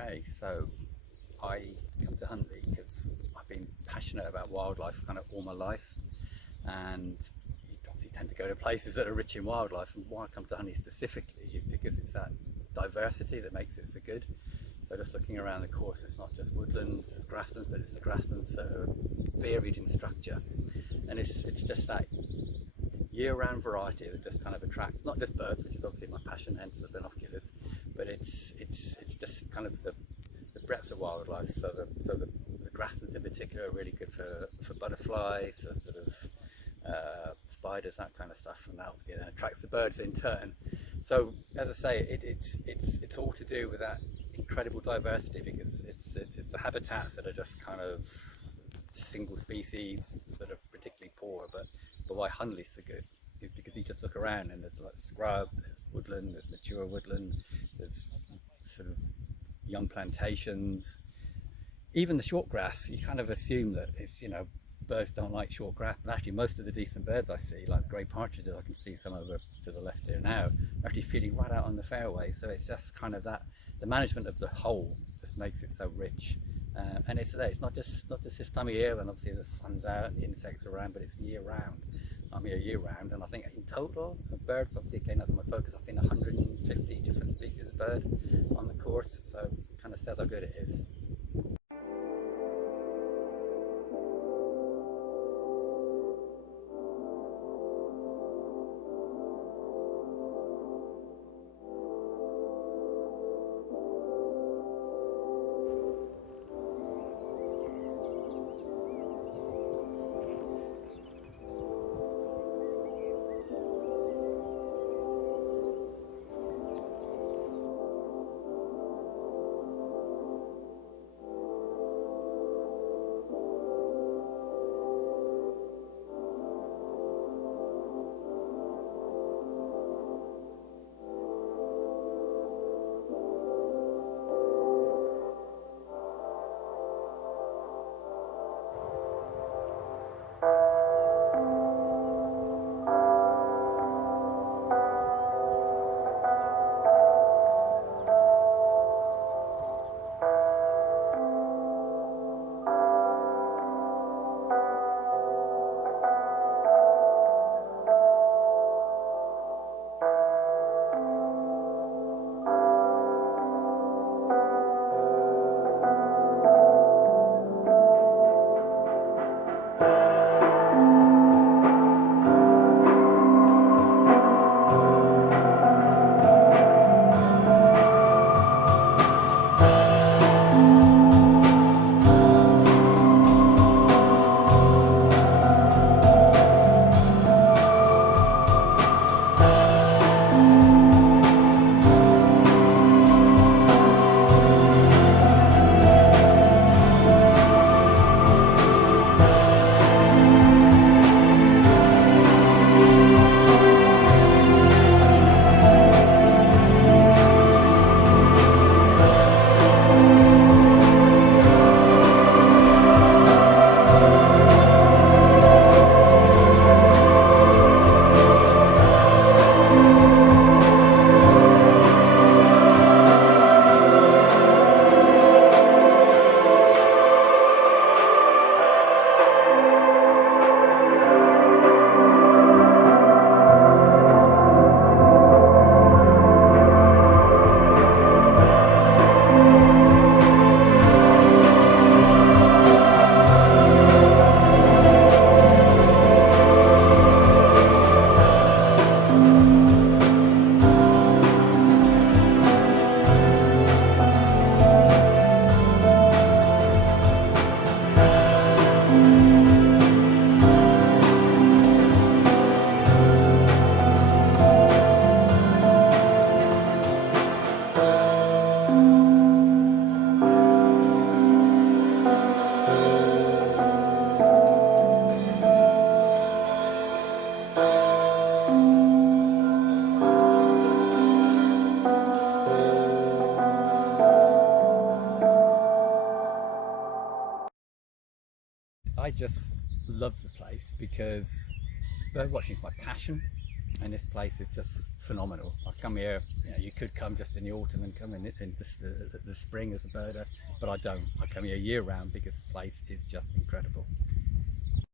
Okay, so I come to Hunley because I've been passionate about wildlife kind of all my life, and you obviously tend to go to places that are rich in wildlife. And why I come to Hunley specifically is because it's that diversity that makes it so good. So just looking around the course, it's not just woodlands, it's grasslands, but it's the grasslands that are varied in structure, and it's just that year-round variety that just kind of attracts not just birds, which is obviously my passion, hence the binoculars, but it's just kind of the breadth of wildlife. So the grasslands in particular are really good for butterflies, for sort of spiders, that kind of stuff, and that obviously then attracts the birds in turn. So as I say, it's all to do with that incredible diversity, because it's the habitats that are just kind of single species that are particularly poor, but why Hunley's so good is because you just look around and there's like scrub, there's woodland, there's mature woodland, there's sort of young plantations, even the short grass. You kind of assume that it's, birds don't like short grass, but actually most of the decent birds I see, like grey partridges, I can see some over to the left here now, are actually feeding right out on the fairway. So it's just kind of that, the management of the whole just makes it so rich. And it's not just this time of year when obviously the sun's out and the insects are around, but it's year round. I'm here year round, and I think in total of birds, obviously again that's my focus, I've seen 150 different species of bird on the course, so it kind of says how good it is. I just love the place because bird watching is my passion, and this place is just phenomenal. I come here, you could come just in the autumn and come in just the spring as a birder, but I don't. I come here year round because the place is just incredible.